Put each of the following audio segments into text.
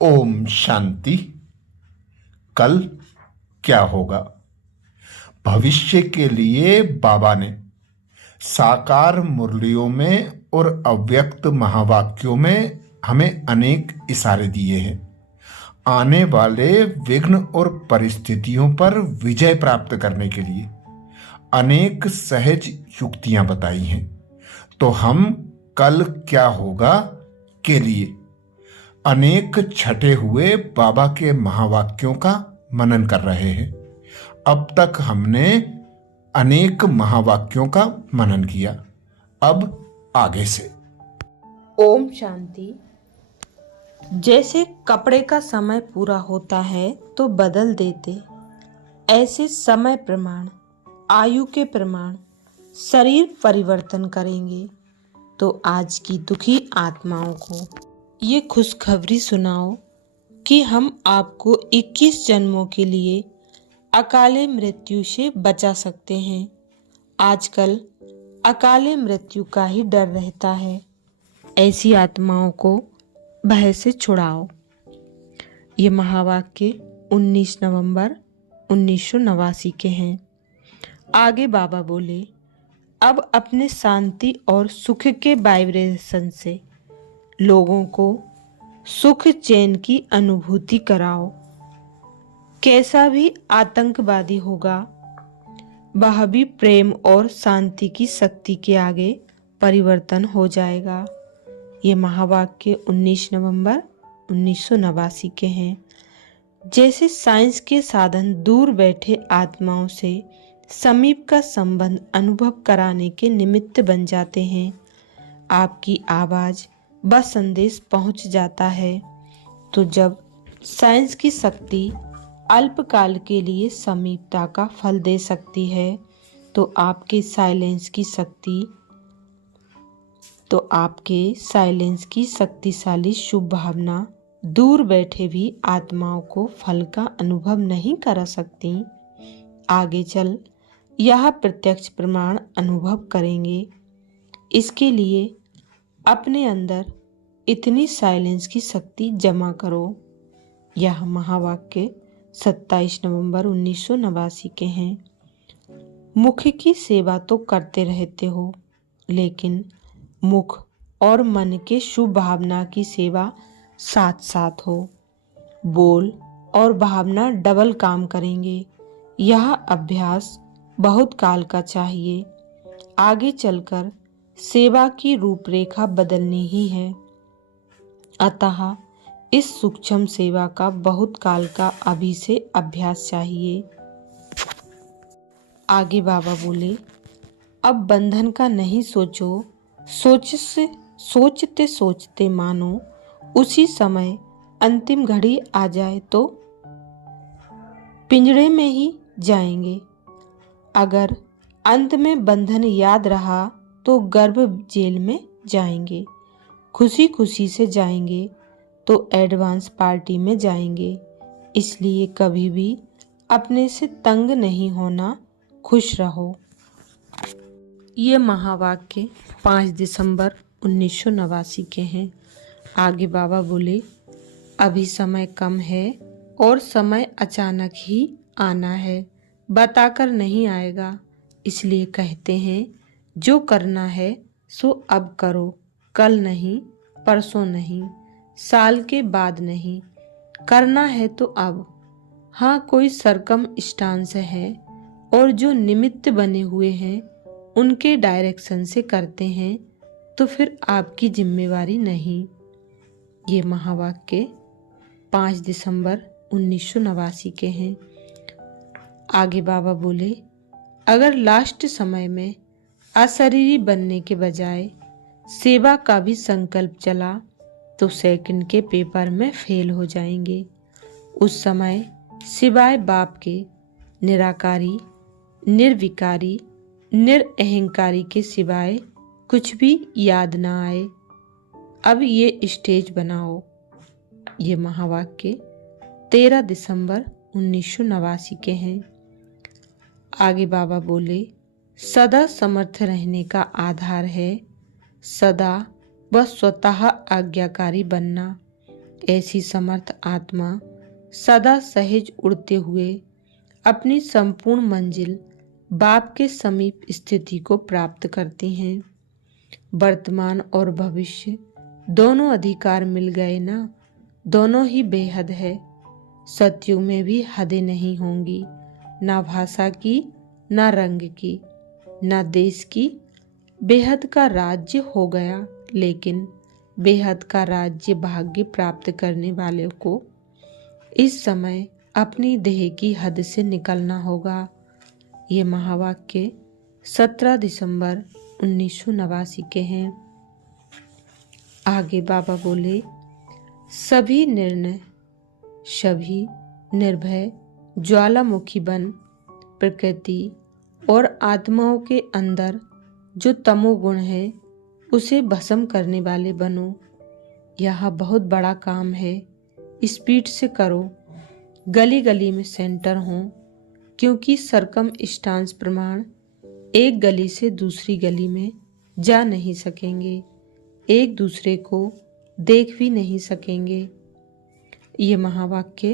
ओम शांति। कल क्या होगा? भविष्य के लिए बाबा ने साकार मुरलियों में और अव्यक्त महावाक्यों में हमें अनेक इशारे दिए हैं। आने वाले विघ्न और परिस्थितियों पर विजय प्राप्त करने के लिए अनेक सहज युक्तियां बताई हैं। तो हम कल क्या होगा के लिए अनेक छटे हुए बाबा के महावाक्यों का मनन कर रहे हैं। अब तक हमने अनेक महावाक्यों का मनन किया। अब आगे से ओम शांति। जैसे कपड़े का समय पूरा होता है तो बदल देते, ऐसे समय प्रमाण, आयु के प्रमाण शरीर परिवर्तन करेंगे। तो आज की दुखी आत्माओं को ये खुशखबरी सुनाओ कि हम आपको 21 जन्मों के लिए अकाले मृत्यु से बचा सकते हैं। आजकल अकाले मृत्यु का ही डर रहता है। ऐसी आत्माओं को भय से छुड़ाओ। ये महावाक्य 19 नवंबर 1989 के हैं। आगे बाबा बोले, अब अपने शांति और सुख के वाइब्रेशन से लोगों को सुख चैन की अनुभूति कराओ। कैसा भी आतंकवादी होगा, वह भी प्रेम और शांति की शक्ति के आगे परिवर्तन हो जाएगा। ये महावाक्य 19 नवंबर 1989 के हैं। जैसे साइंस के साधन दूर बैठे आत्माओं से समीप का संबंध अनुभव कराने के निमित्त बन जाते हैं, आपकी आवाज व संदेश पहुंच जाता है। तो जब साइंस की शक्ति अल्पकाल के लिए समीपता का फल दे सकती है, तो आपके साइलेंस की शक्तिशाली शुभ भावना दूर बैठे भी आत्माओं को फल का अनुभव नहीं करा सकती। आगे चल यह प्रत्यक्ष प्रमाण अनुभव करेंगे। इसके लिए अपने अंदर इतनी साइलेंस की शक्ति जमा करो। यह महावाक्य 27 नवंबर 1989 के हैं। मुख की सेवा तो करते रहते हो, लेकिन मुख और मन के शुभ भावना की सेवा साथ साथ हो। बोल और भावना डबल काम करेंगे। यह अभ्यास बहुत काल का चाहिए। आगे चलकर सेवा की रूपरेखा बदलनी ही है। अतः इस सूक्ष्म सेवा का बहुत काल का अभी से अभ्यास चाहिए। आगे बाबा बोले, अब बंधन का नहीं सोचो, सोचते सोचते मानो उसी समय अंतिम घड़ी आ जाए तो पिंजड़े में ही जाएंगे। अगर अंत में बंधन याद रहा तो गर्भ जेल में जाएंगे। खुशी खुशी से जाएंगे तो एडवांस पार्टी में जाएंगे। इसलिए कभी भी अपने से तंग नहीं होना, खुश रहो। ये महावाक्य 5 दिसंबर 1989 के हैं। आगे बाबा बोले, अभी समय कम है और समय अचानक ही आना है, बताकर नहीं आएगा। इसलिए कहते हैं, जो करना है सो अब करो, कल नहीं, परसों नहीं, साल के बाद नहीं, करना है तो अब। हाँ, कोई सरकम स्टांस है और जो निमित्त बने हुए हैं उनके डायरेक्शन से करते हैं तो फिर आपकी जिम्मेवारी नहीं। ये महावाक्य 5 दिसंबर 1989 के हैं। आगे बाबा बोले, अगर लास्ट समय में अशरीरी बनने के बजाय सेवा का भी संकल्प चला तो सेकंड के पेपर में फेल हो जाएंगे। उस समय सिवाय बाप के निराकारी, निर्विकारी, निरअहंकारी के सिवाय कुछ भी याद ना आए। अब ये स्टेज बनाओ। ये महावाक्य 13 दिसंबर 1989 के हैं। आगे बाबा बोले, सदा समर्थ रहने का आधार है सदा व स्वतः आज्ञाकारी बनना। ऐसी समर्थ आत्मा सदा सहज उड़ते हुए अपनी संपूर्ण मंजिल बाप के समीप स्थिति को प्राप्त करती हैं। वर्तमान और भविष्य दोनों अधिकार मिल गए ना, दोनों ही बेहद है। सतयुग में भी हदें नहीं होंगी, ना भाषा की, ना रंग की, ना देश की। बेहद का राज्य हो गया, लेकिन बेहद का राज्य भाग्य प्राप्त करने वाले को इस समय अपनी देह की हद से निकलना होगा। ये महावाक्य 17 दिसंबर 1989 के हैं। आगे बाबा बोले, सभी निर्णय, सभी निर्भय ज्वालामुखी बन प्रकृति और आत्माओं के अंदर जो तमोगुण है उसे भस्म करने वाले बनो। यह बहुत बड़ा काम है, स्पीड से करो। गली गली में सेंटर हो, क्योंकि सरकम स्टांस प्रमाण एक गली से दूसरी गली में जा नहीं सकेंगे, एक दूसरे को देख भी नहीं सकेंगे। ये महावाक्य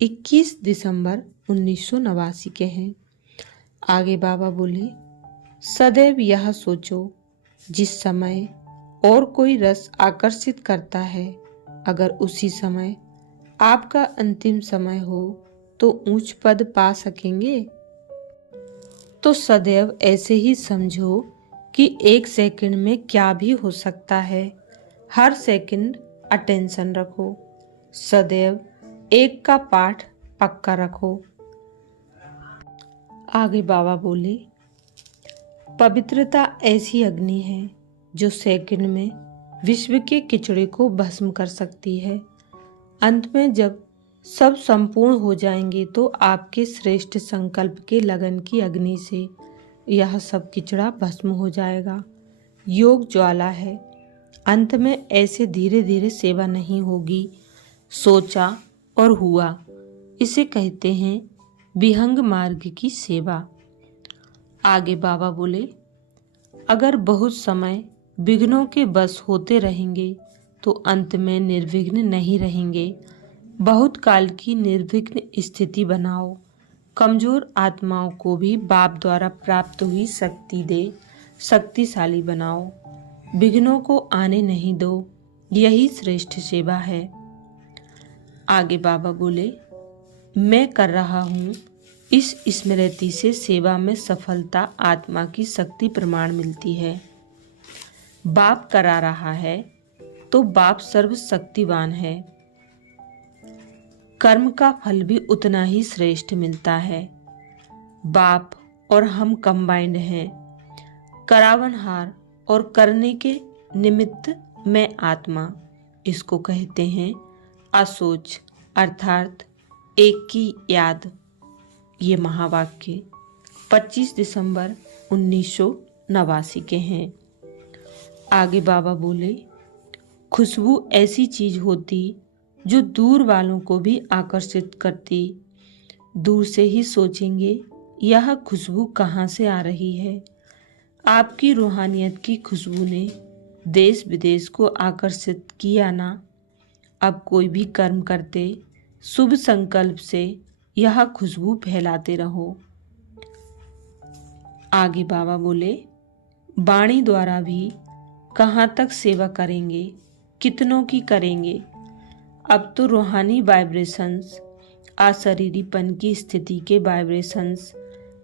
21 दिसंबर 1989 के हैं। आगे बाबा बोले, सदैव यह सोचो, जिस समय और कोई रस आकर्षित करता है, अगर उसी समय आपका अंतिम समय हो तो ऊंच पद पा सकेंगे। तो सदैव ऐसे ही समझो कि एक सेकंड में क्या भी हो सकता है। हर सेकंड अटेंशन रखो, सदैव एक का पाठ पक्का रखो। आगे बाबा बोले, पवित्रता ऐसी अग्नि है जो सेकंड में विश्व के किचड़े को भस्म कर सकती है। अंत में जब सब संपूर्ण हो जाएंगे तो आपके श्रेष्ठ संकल्प के लगन की अग्नि से यह सब किचड़ा भस्म हो जाएगा। योग ज्वाला है। अंत में ऐसे धीरे धीरे सेवा नहीं होगी, सोचा और हुआ। इसे कहते हैं विहंग मार्ग की सेवा। आगे बाबा बोले, अगर बहुत समय विघ्नों के बस होते रहेंगे तो अंत में निर्विघ्न नहीं रहेंगे। बहुत काल की निर्विघ्न स्थिति बनाओ। कमजोर आत्माओं को भी बाप द्वारा प्राप्त हुई शक्ति दे शक्तिशाली बनाओ। विघ्नों को आने नहीं दो, यही श्रेष्ठ सेवा है। आगे बाबा बोले, मैं कर रहा हूँ, इस स्मृति से सेवा में सफलता आत्मा की शक्ति प्रमाण मिलती है। बाप करा रहा है तो बाप सर्वशक्तिवान है। कर्म का फल भी उतना ही श्रेष्ठ मिलता है। बाप और हम कंबाइंड हैं। करावनहार और करने के निमित्त मैं आत्मा, इसको कहते हैं असोच, अर्थात एक की याद। ये महावाक्य 25 दिसंबर 1989 के हैं। आगे बाबा बोले, खुशबू ऐसी चीज होती जो दूर वालों को भी आकर्षित करती। दूर से ही सोचेंगे यह खुशबू कहाँ से आ रही है। आपकी रूहानियत की खुशबू ने देश विदेश को आकर्षित किया ना। अब कोई भी कर्म करते शुभ संकल्प से यह खुशबू फैलाते रहो। आगे बाबा बोले, वाणी द्वारा भी कहाँ तक सेवा करेंगे, कितनों की करेंगे। अब तो रूहानी वाइब्रेशंस, अशरीरीपन की स्थिति के वाइब्रेशंस,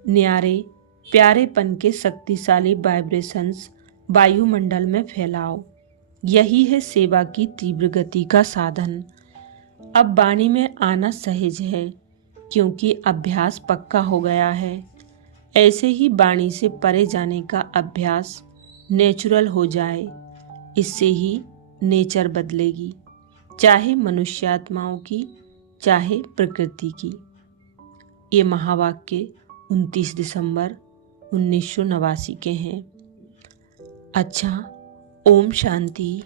न्यारे प्यारेपन के शक्तिशाली वाइब्रेशंस वायुमंडल में फैलाओ। यही है सेवा की तीव्र गति का साधन। अब वाणी में आना सहज है, क्योंकि अभ्यास पक्का हो गया है। ऐसे ही वाणी से परे जाने का अभ्यास नेचुरल हो जाए, इससे ही नेचर बदलेगी, चाहे मनुष्यात्माओं की, चाहे प्रकृति की। ये महावाक्य 29 दिसंबर 1989 के हैं। अच्छा, ओम शांति।